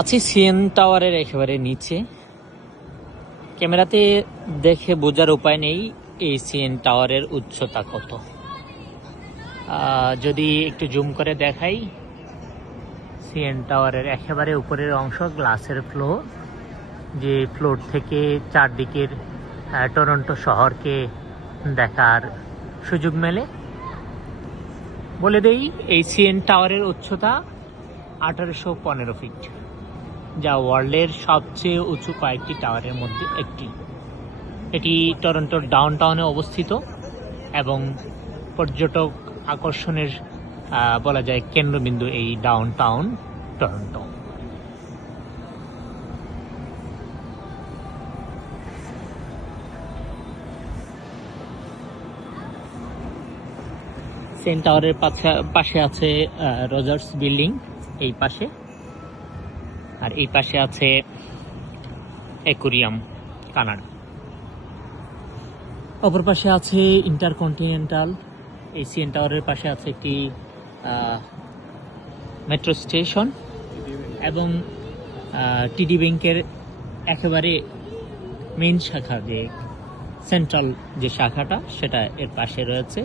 আছি সিএন টাওয়ারের একেবারে নিচে। ক্যামেরাতে দেখে বোঝার উপায় নেই এই সিএন টাওয়ারের উচ্চতা কত। যদি একটু জুম করে দেখাই, সিএন টাওয়ারের একেবারে উপরের অংশ গ্লাসের ফ্লোর, যে ফ্লোর থেকে চারদিকের টরন্টো শহরকে দেখার সুযোগ মেলে। বলে দেই, এই সিএন টাওয়ারের উচ্চতা 1815 ফিট, যা ওয়ার্ল্ডের সবচেয়ে উঁচু কয়েকটি টাওয়ারের মধ্যে একটি। এটি টরন্টোর ডাউনটাউনে অবস্থিত এবং পর্যটক আকর্ষণের বলা যায় কেন্দ্রবিন্দু এই ডাউনটাউন টরন্টো। সিএন টাওয়ারের পাশে আছে রজার্স বিল্ডিং, এই পাশে, আর এই পাশে আছে অ্যাকুরিয়াম কানাডা। অপর পাশে আছে ইন্টারকন্টিনেন্টাল। এই সিএন টাওয়ারের পাশে আছে একটি মেট্রো স্টেশন এবং টিডি ব্যাংকের একেবারে মেইন শাখা, যে সেন্ট্রাল যে শাখাটা, সেটা এর পাশে রয়েছে।